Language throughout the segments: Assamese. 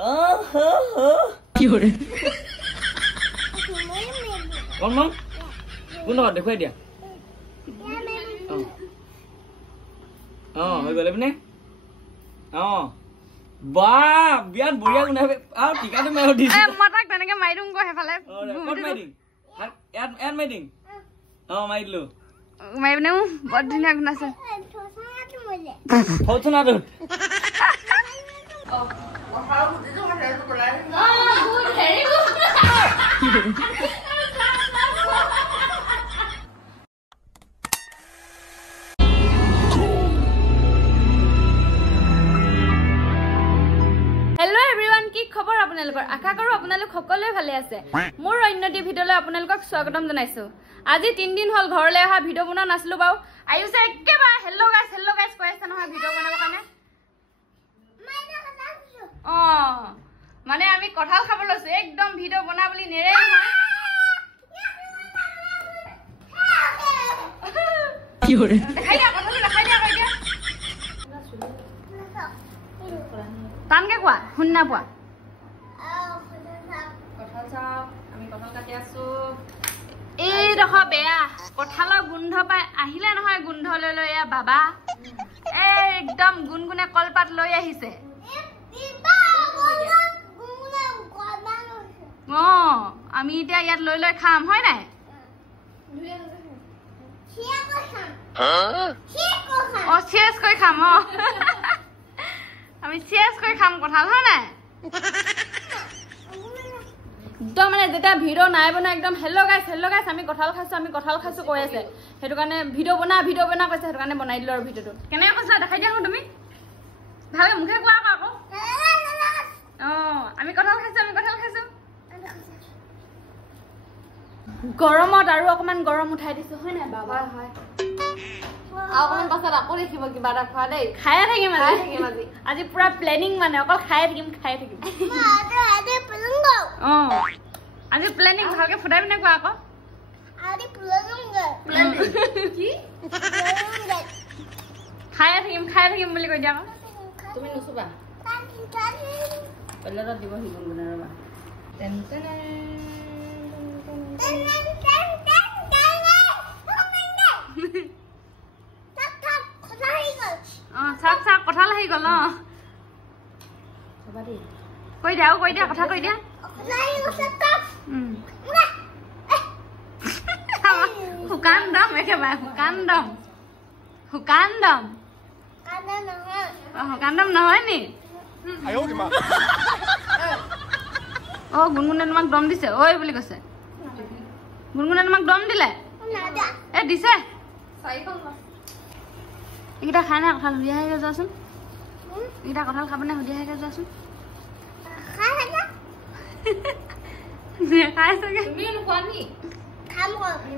কি হৰে কোন মম কোন কথা দেখুৱাই দিয়া হৈ গ'লে পিনে বা বিয়াত বুঢ়িয়া গুণাবে আৰু টিকাটো মাৰি দিছে মই তাক তেনেকে মাৰি দিম গৈ হেফালে ক'ত মাৰি দিম ইয়াত মাৰি দিম মাৰি দিলো মাৰি পিনে বৰ ধুনীয়া গুণ আছে ফৌচনাটো Hello everyone, কি খবৰ আপোনালোকৰ আশা কৰো আপোনালোক সকলোৱে ভালে আছে মোৰ অন্যটি ভিডিঅলৈ আপোনালোকক স্বাগতম জনাইছো আজি 3 দিন হল ঘৰলৈ অহা ভিডিঅ' বনোৱা নাছিলো বাও আইছে একেবাৰে হেল্লো গাইস কৈ আছে নহয় ভিডিঅ' বনাবৰ কাৰণে মানে আমি কঁঠাল খাব লৈছো একদম ভিডিঅ' বনা বুলি নেৰে কি হৰে দেখাই দিয়া কঁঠাল দেখাই দিয়া কৈ দিয়া টানকে কোৱা শুননা পোৱা কঁঠাল চাও আমি কঁঠাল কাটি আছো এই দেখো বেয়া কঁঠালৰ গোন্ধ পাই আহিলে নহয় গোন্ধ লৈ লৈ বাবা একদম গুনগুনে কলপাত লৈ আহিছে আমি এতিয়া ইয়াত লৈ লৈ খাম হয় নাই চেছ কৰি খাম আমি চেছ কৰি খাম কঁঠাল হয় নাই একদম মানে যেতিয়া ভিডিঅ' নাই বনোৱা একদম হেল্লো গাইছ আমি কঁঠাল খাইছো কৈ আছে সেইটো কাৰণে ভিডিঅ' বনা কৈছে সেইটো কাৰণে বনাই দিলো আৰু ভিডিঅ'টো কেনেকৈ কৈছিলা দেখাই দিয়া তুমি ভাবে মুখে কোৱা আকৌ আমি কঁঠাল খাইছো গৰমত আৰু অকমান গৰম উঠাই দিছো হয় নাই বাবা হয় অকমান পাছত আকৌ দেখিব কিবা এটা খোৱা দেই খায়ে থাকিম আজি পুৰা প্লেনিং মানে অকল খায়ে থাকিম আজি প্লেনিং ভালকে ফুটাই পিনে কোৱা আকৌ খায়ে থাকিম বুলি কৈ দিয়া আকৌ তুমি নুচুবা পেলেটত দিব সিগুন গুণে ৰবা চাক কঁঠাল আহি গল কৈ দিয়া কথা কৈ দিয়া শুকান দম একেবাৰে শুকান দম নহয় নি গুণগুণে তোমাক দম দিছে ঐ বুলি কৈছে গুণগুণে তোমাক দম দিলে দিছে এইকেইটা খাই নাই কঁঠাল সুধি আহে যোৱাচোন এইকেইটা কঁঠাল খাবনে সুধি আহে যোৱাচোন খাই চাগে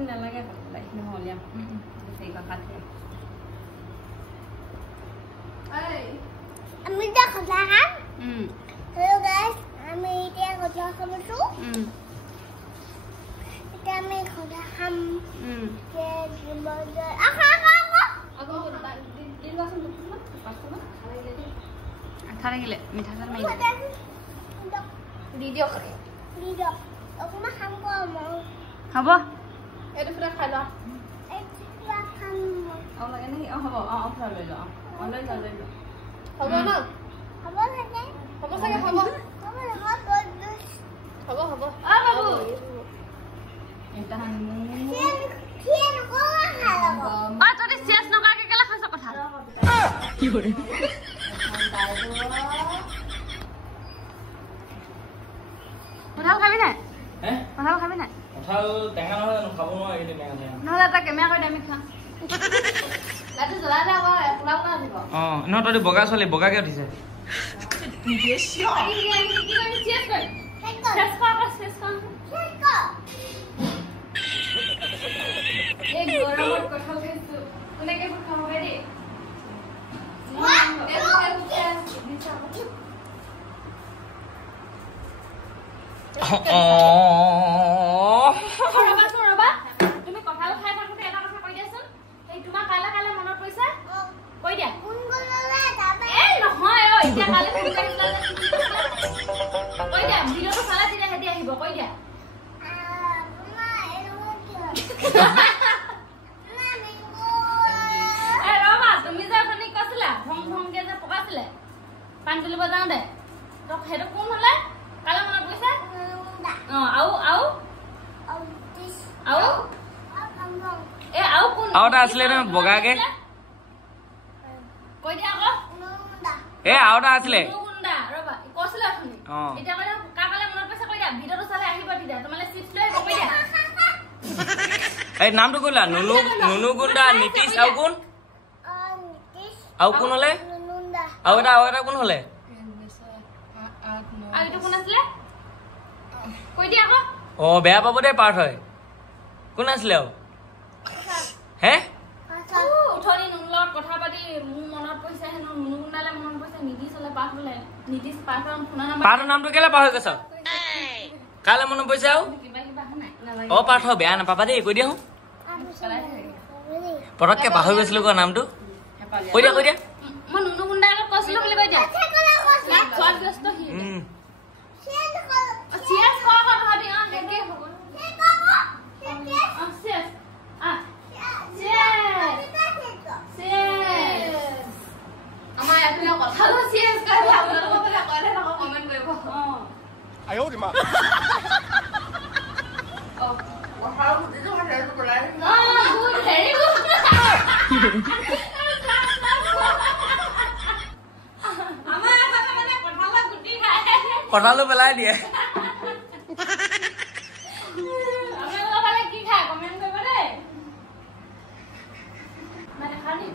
নালাগে আমি এতিয়া খজা খাম হেল্ল' গাইস আমি এতিয়া খজা খাবছো এতিয়া আমি খজা খাম আঠা লাগিলে মিঠা চাল মাৰি হ'ব এইটো ফুটা খাই লোৱা লাগে নেকি হ'ব ফুটা লৈ লোৱা লৈ লোৱা হ'ব ন হ'ব চাগে হ'ব বাবু যদি চেছ নকৰাকে কেলে খাইছ কথা কি কৰে কঁঠাল খাবি নাই কঁঠাল টেঙা নহয় জানো খাব নোৱাৰি টেঙা নহ'লে এটা কেমেৰা কৰি আমি খাম লাইটটো জ্বলাই দে আকৌ ফুলা ফুলা উঠিব ন তই বগা ছোৱালী বগাকে উঠিছে তুমি কঁঠাল খাই থাকোতে এটা কথা কৈ দিয়াচোন এই তোমাৰ কাইলে মনত পৰিছে কৈ দিয়া নহয় এতিয়া কাইলে কৈ দিয়া ভিডিঅ'টো চালে তেতিয়া হেতি আহিব কৈ দিয়া এ ৰবা তুমি যে অথনি কৈছিলা ভং ভংকে যে পকাছিলে পানী তুলিব যাওঁতে তো সেইটো কোন হলে কালে মনত পৰিছে আৰু এটা আছিলে নহয় বগাকে কৈ দিয়া আকৌ আৰু এটা আছিলে গুণ্ডা ৰবা কৈছিলা অথনি এতিয়া কলে কালে মনত পৰিছে কৈ দিয়া ভিডিঅ'টো চালে আহিব তেতিয়া তোমালে চিপছ লৈ আহিব কৈ দিয়া এই নামটো কইলা নুনু গুণ্ডা নীতিশ আৰু কোন হলে আৰু এটা কোন হলে আৰু এইটো কোন আছিলে কৈ দিয়া আকৌ বেয়া পাব দে পাৰ্ট হয় কোন আছিলে আৰু হে উঠনি নুন লগত কথা পাতি মোৰ মনত পৰিছে হেনো নুনু গুণ্ডালে মনত পৰিছে নীতিশ হলে পাঠ হলে নীতিশ পাঠৰ শুনা নাম পাৰ্টৰ নামটো কেলে পাহৰি গৈছ কালে মনত পৰিছে আৰু পাৰ্থ বেয়া নাপাবা দেই কৈ দিয়া পটককে পাহৰি গৈছিলো কোৱা নামটো কৈ দিয়া মই নুনু গুণ্ডাৰ লগত কৈছিলো বুলি কৈ দিয়া খোৱাত ব্যস্ত সি চিয়াছ কও ভাবি হেকে হ'ব চিয়াছ আমাৰ ইয়াতে কথা চিয়াছ কৰে আপোনালোকৰ বোলে কয়লে নক কমেন্ট কৰিব আয়ো দিমা কথা বুজিছো মানে বলাই গুড ভেৰি গুড আমাৰ কথা মানে কথালা গুটি খায় কঁঠালো পেলাই দিয়ে আপোনালোকৰ ফালে কি খায় কমেন্ট কৰিব দেই মানে খানি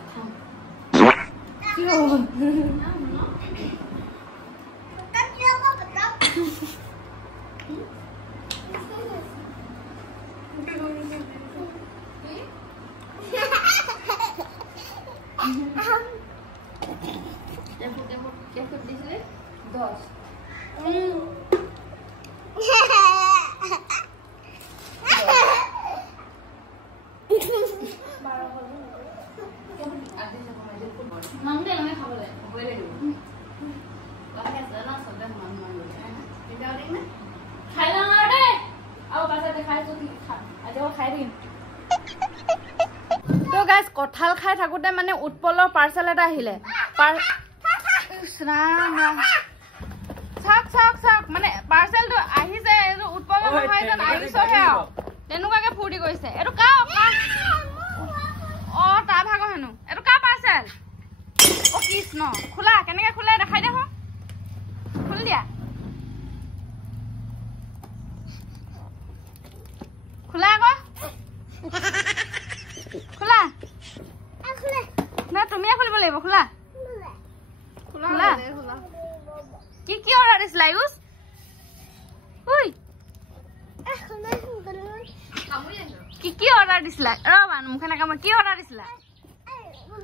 কঁঠাল খাই থাকোতে মানে উৎপলৰ পাৰ্চেল এটা আহিলে মানে পাৰ্চেলটো আহিছে উৎপলৰ নহয় যেন আহিছেহে আৰু তেনেকুৱাকে ফূৰ্তি কৰিছে এইটো কাৰ তাৰ ভাগৰ হেনো এইটো কাৰ পাৰ্চেল কৃষ্ণ খোলা কেনেকে খোলা দেখাই দেখোন খুলি দিয়া খোলা আকৌ খোলা না তুমিয়ে খুলিব লাগিব খোলা খোলা কি অৰ্ডাৰ দিছিলা আয়ুষ কি অৰ্ডাৰ দিছিলা ৰবা মুখে নাকাম কি অৰ্ডাৰ দিছিলা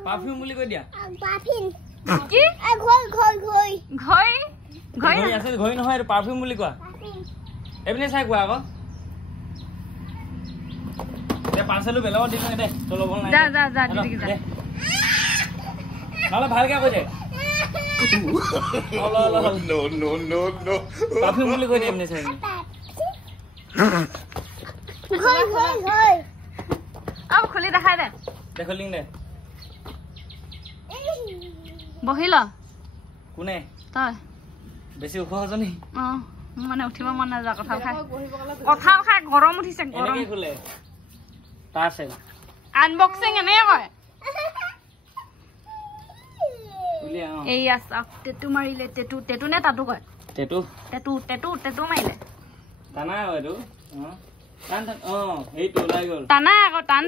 পাৰফিউম বুলি কৈ দিয়া কি ঘড়ী আছে ঘড়ী নহয় এইটো পাৰফিউম বুলি কোৱা এইপিনে চাই কোৱা আকৌ পাৰ্চেলটো বেলেগত দি দে তই ল'ব নাই নহ'লে ভালকে কৈ দে পাৰফিউম বুলি কৈ দে এপিনে চাই খুলি দেখাই দে খুলিং দে বহি ল কোনে তই বেছি ওখ হৈছে নি মানে উঠিব মন নাযায় কঁঠাল খাই গৰম উঠিছে গৰম খোলে পাৰ্চেল আনবক্সিং এনেকে কয় এইয়া চাওক টেটু মাৰিলে টেটু নে তাতো কয় টেটু মাৰিলে টানা এইটো সেইটো ওলাই গ'ল টানা আকৌ টান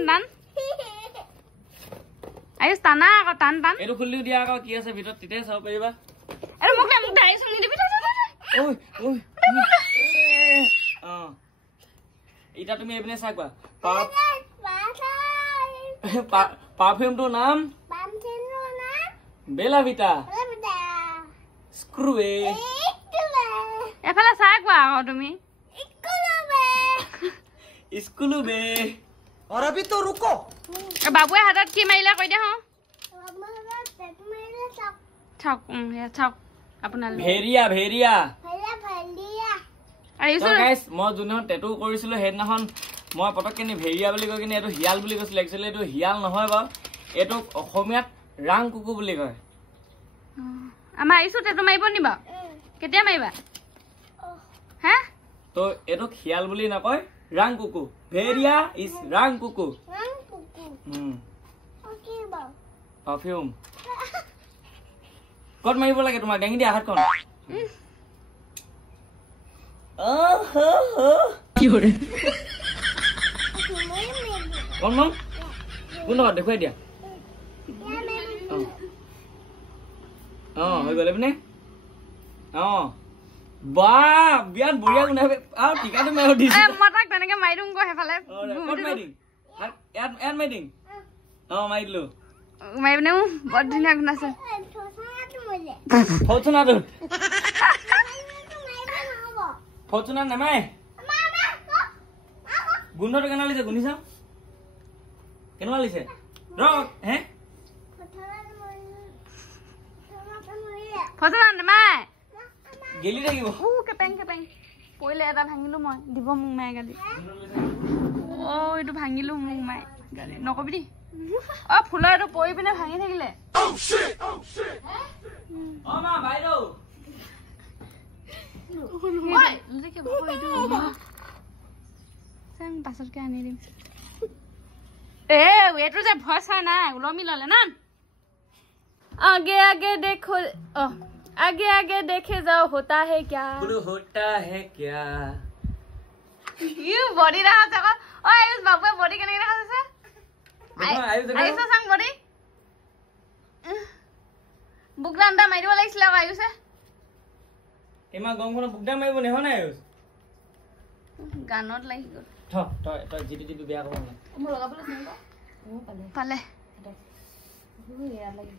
আয়ুষ টানা আকৌ টান এইটো খুলিও দিয়া আকৌ কি আছে ভিতৰত তেতিয়াই চাব পাৰিবা আৰু মোক দাইছ নি দিবি এতিয়া তুমি এইপিনে চাই কোৱা পাৰফিউমটোৰ নাম বেলা ভিটা স্ক্ৰুৱে এফালে চাই কোৱা আকৌ তুমি স্কুলো বে और अभी तो रुको বাবুৱে হাতত কি মাৰিলে কৈ দিয়া চাওক চাওক আপোনালোকে ভেৰিয়া আয়ুষ গাইস মই যোনখন টেটু কৰিছিলো সেইদিনাখন মই পটককে নি ভেৰিয়া বুলি কৈ কিনে এইটো হিয়াল বুলি কৈছিল একচুৱেলি এইটো হিয়াল নহয় বাৰু এইটো অসমীয়াত ৰাং কুকু বুলি কয় আমাৰ আয়ুষ টেটু মাৰিব নিবা কেতিয়া মাৰিবা হা তো এইটো হিয়াল বুলি নকয় ৰাং কুকু ভেৰিয়া ইজ ৰাং কুকু পাৰফিউম ক'ত মাৰিব লাগে তোমাৰ দাঙি দিয়া হাতখন কি কৰে কোন দেখুৱাই দিয়া হৈ গ'লে পিনে বা বিয়াত বঢ়িয়া গুণাই আৰু টিকাটো মাৰি দিছে মই তাক তেনেকে মাৰি দিম গৈ সেইফালে মাৰি দিম মাৰি দিলো মাৰি পিনে বৰ ধুনীয়া গুণাইছে ফৰ্চুনা নামাই গোন্ধটো কেনেকুৱা লাগিছে গুন্ধি চাওঁ কেনেকুৱা লাগিছে হে ফৰ্চুনা নামাই গেলি থাকিব কেপেং কেপেং পৰিলে এটা ভাঙিলো মই দিব মোক মায়ে গালি এইটো ভাঙিলো মোক মায়ে গালি নকবি দেই ফুলৰ এইটো পৰি পিনে ভাঙি থাকিলে পাছতকে আনি দিম এইটো যে ভয় চাই নাই ওলমি ললে না আগে আগে দেখো आगे आगे देखे जाओ होता है क्या ये बॉडी रहा था ओ आयुष बाबू बॉडी केने रखा से आयुष संग बॉडी बुकडांडा मारिव লাগিছিল आयुष এমা গংখনৰ বুকডা মাৰিব নে হনা আয়ুষ গানত লাগি গল তই জিটি বেয়া কৰিব না মই লগাবলৈ চাইবা পালে ইয়া লাগি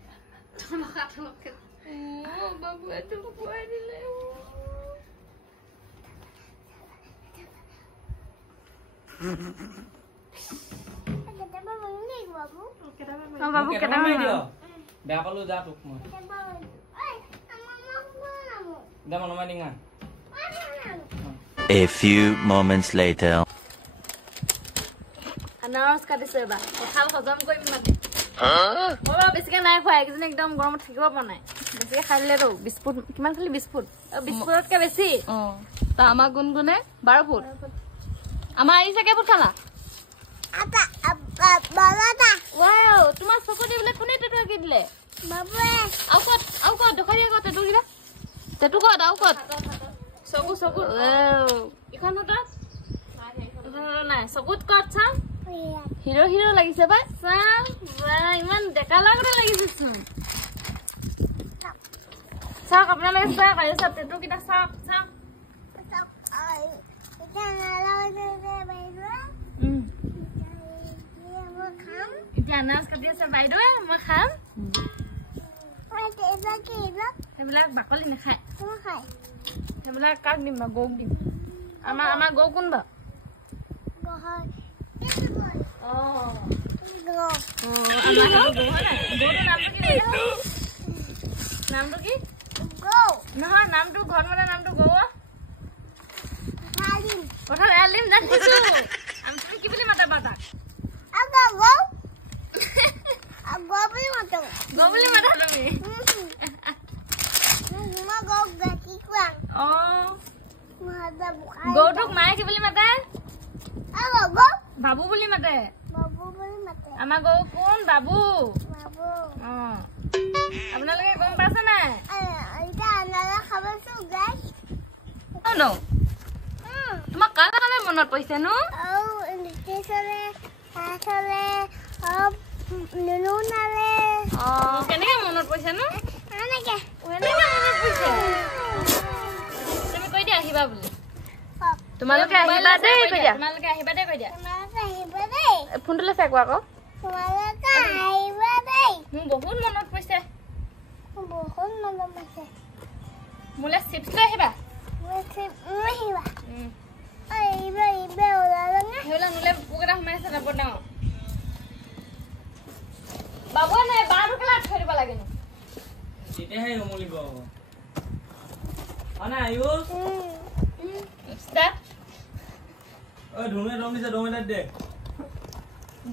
বাবু এটো কোৱাই দিলে বাবু কেটা দিও বেয়া পালো যা তোক মই দা মন মাইডিঙা A few moments later আনাৰস কাটিছে বা কঁঠাল হজম কৰি মাতে বেছিকে নাই খোৱা একজন একদম গৰমত থাকিব পৰা নাই বেছিকে খাই দিলেতো বিস্কুট কিমান খালি বিস্কুটতকে বেছি তা আমাৰ গুণগুণে 12 ফুট আমাৰ আহিছে কেই ফুট খালা তোমাৰ চকু দিবলৈ কোনে টেটু আঁকি দিলে আৰু ক'ত দেখাই দিয়া টেটু কিবা টেটু ক'ত আৰু ক'ত চকু ইখন হাতত নাই চকুত ক'ত চাম হিৰো লাগিছে বাই চাম ইমান ডেকা লাগতে লাগিছে চোন চাওক আপোনালোকে চাওক আৰু চাওক টেটু কিটা চাওক এতিয়া আনাৰস কাটি আছে বাইদেৱে মই খাম সেইবিলাক বাকলি নাখায় সেইবিলাক কাক দিম বা গৌক দিম আমাৰ গৌ কোন বা নামটো কি নহয় নামটো ঘৰত মানে নামটো গৌ কথা এলিম জানিছো তুমি কি বুলি মাতা তাক গৌ বুলি মাতা তুমি গৌটোক মায়ে কি বুলি মাতে বাবু বুলি মাতে আমাৰ গৌ কোন বাবু আপোনালোকে গম পাইছে নাই তোমাক কাৰ কাৰণে মনত পৰিছে নো কেনেকে মনত পৰিছে নো তুমি কৈ দিয়া আহিবা বুলি তোমালোকে আহিবা দেই কৈ দিয়া ফোনটো লৈছে আকৌ মোৰ বহুত মনত পৰিছে মোলে চিপছ লৈ আহিবা সেইবিলাক মোলে পোক এটা সোমাইছে ডাবৰ ডাঙৰ বাবুৱে নাই বাঁহটো কেলা থৈ দিব লাগে তেতিয়াহে উমলিব আনা আয়ুষ Start. ঐ ধুমে দম দিছে দম এটা দে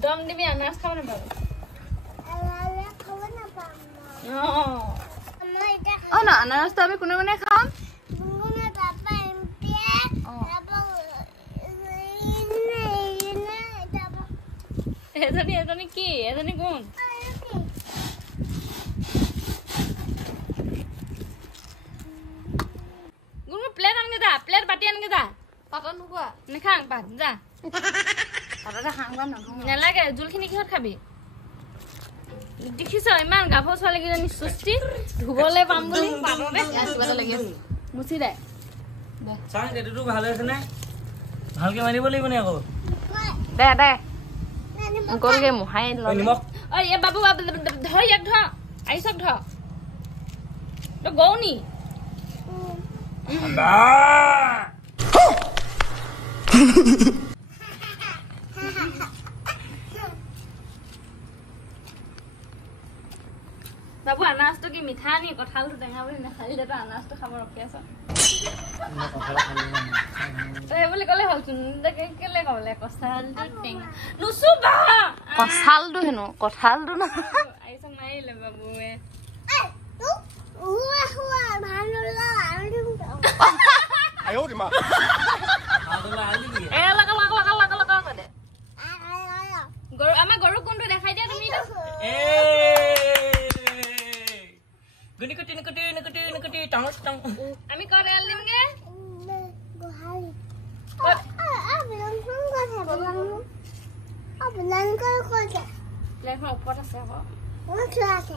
দম দিবি আনাজ খাব না বাবু আলালে খাব না পাম মই এটা ও না আনাজ তো আমি কোনে কোনে খাম গুনগুনে বাবা এমপিয়ে বাবা ইনে এটা এজনী কি এজনী কোন গুনমু প্লেট আনগে যা প্লেট বাটি আনগে যা পাতা নুকুয়া নেখাং পাত যা পাতাটা খাংবা নালাগে জুলখিনি কিহত খাবি দেখিছ ইমান গাভো ছোৱালী কিজনী সুস্থি ধুবলে পাম বুলি পাততে কিবা লাগি আছে মুছি দে চাং এটোটো ভালে আছে নে ভালকে মাৰিব লাগিব নে আকৌ দে দে গলগে মুহাই ল নিমখ ঐ এ বাবু ধৰ ইয়াক ধৰ আইছক ধৰ তো গৌনি বা বাবু আনাজটো কি মিঠা নি কঁঠালটো টেঙা বুলি নাখালি দে তো আনাজটো খাব ৰখি আছ এই বুলি ক'লে হ'লচোন কেলে ক'লে কঁঠালটো টেঙা নুচুবা কঁঠালটো হেনো কঁঠালটো না আইছ মাৰিলে বাবুৱে উৱা হুৱা ভাল লগা আৰু 哎呦我的妈！ এ লগা দে গৰু আমাৰ গৰু কোনটো দেখাই দিয়া তুমি এ গুনি কুটি নকুটি টাঙস টাং আমি ক'ত এল দিমগে গোহালি বিলন কোন কথা বিলন কোন কথা প্লেটখন ওপৰত আছে আকৌ কোন আছে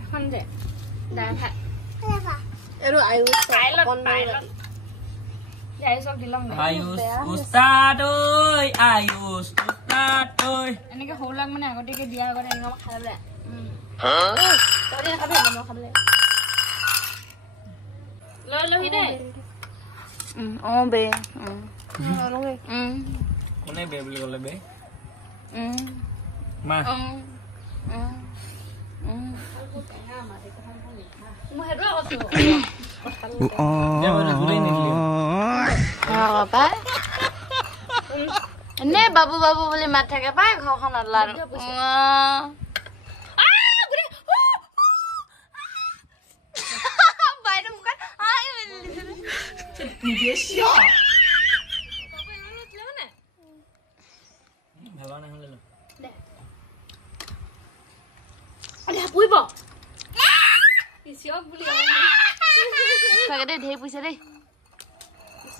এখন দে দাই ভাত দেখা এৰো আয়ু পাইলত আয়ুষক দিলং আয়ুষ উস্তাদ ঐ আয়ুষ উস্তাদ ঐ এনেকে সৰু লাগ মানে আগতীয়াকে দিয়া আগতে এনেকুৱা খাই বোলে তই খাবি মই খাবলে লহি দে অ বে কোনে বে বুলি ক'লে বে মা মই সেইটো কৈছো এনে বাবু বাবু বুলি মাত থাকে পাই ঘৰখনত লাৰু ভাবা নহ'লে ল পুহিব পিছিয়ক বুলি চাগে দেই ঢেৰ পইচা দেই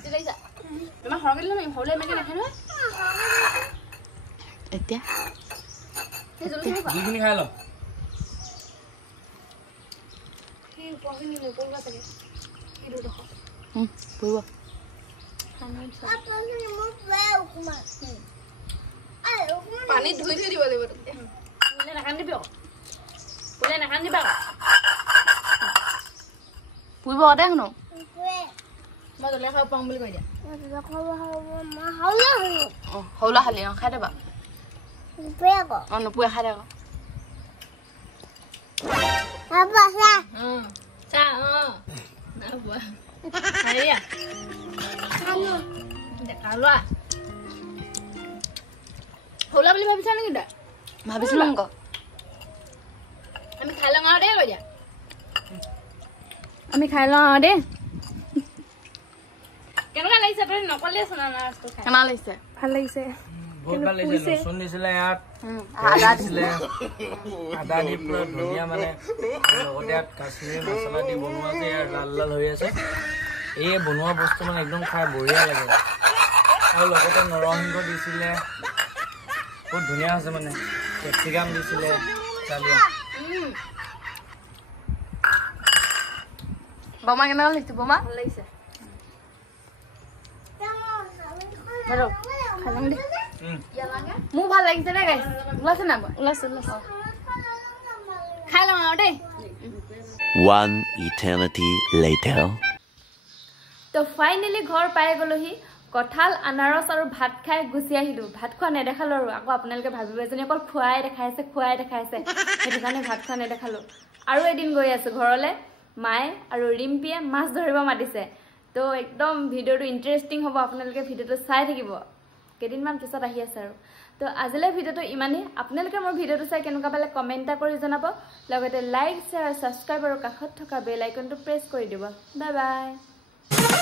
তোমাৰ সৰকে দিলে নাই সৰুলে এনেকে নাখায় নহয় এতিয়া দুইখিনি খাই ল পুৰিব পানীত ধুই থৈ দিব লাগিব নাখান্দিবি পুলে নাখান্দিবা পুৰিব দে শুনো মই জলকীয়া খাব পাওঁ বুলি কৈ দিয়া সৰু ল'ৰা খালি খাই দেবা অ নোপোৱা খাই দে আকৌ চা হেৰিয়া ডেকা লোৱা সৰু বুলি ভাবিছা নেকি তই ভাবিছিলো আকৌ আমি খাই লওঁ আৰু দেই কৈ দিয়া আমি খাই লওঁ আৰু দেই কেনেকুৱা লাগিছে তই নকলেচোন আনাৰসটো খাই কেনা লাগিছে ভাল লাগিছে বহুত ভাল লাগিছে লচুন দিছিলে ইয়াত দিছিলে আদা দি পুৰা ধুনীয়া মানে লগতে ইয়াত কাশ্মীৰী মছলা দি বনোৱা আছে ইয়াত লাল লাল হৈ আছে এই বনোৱা বস্তু মানে একদম খাই বঢ়িয়া লাগে আৰু লগতে নৰসিংহ দিছিলে বহুত ধুনীয়া আছে মানে কেপচিকাম দিছিলে চালিয়া বমা কেনেকুৱা লাগিছে বমা ভাল লাগিছে মোৰ ভাল লাগিছে দেই গাইছ ওলাইছে না ওলাইছে খাই লওঁ আৰু দেই One eternity later. তো ফাইনেলি ঘৰ পাই গ'লোহি কঁঠাল আনাৰস আৰু ভাত খাই গুচি আহিলোঁ ভাত খোৱা নেদেখালোঁ আৰু আকৌ আপোনালোকে ভাবিব এজনী অকল খোৱাই দেখাইছে সেইটো কাৰণে ভাত খোৱা নেদেখালোঁ আৰু এদিন গৈ আছোঁ ঘৰলৈ মায়ে আৰু ৰিম্পীয়ে মাছ ধৰিব মাতিছে তো একদম ভিডিঅ'টো ইণ্টাৰেষ্টিং হ'ব আপোনালোকে ভিডিঅ'টো চাই থাকিব কেইদিনমান পিছত আহি আছে আৰু তো আজিলৈ ভিডিঅ'টো ইমানেই আপোনালোকে মোৰ ভিডিঅ'টো চাই কেনেকুৱা পালে কমেণ্ট এটা কৰি জনাব লগতে লাইক শ্বেয়াৰ ছাবস্ক্ৰাইব আৰু কাষত থকা বেল আইকনটো প্ৰেছ কৰি দিব বাই বাই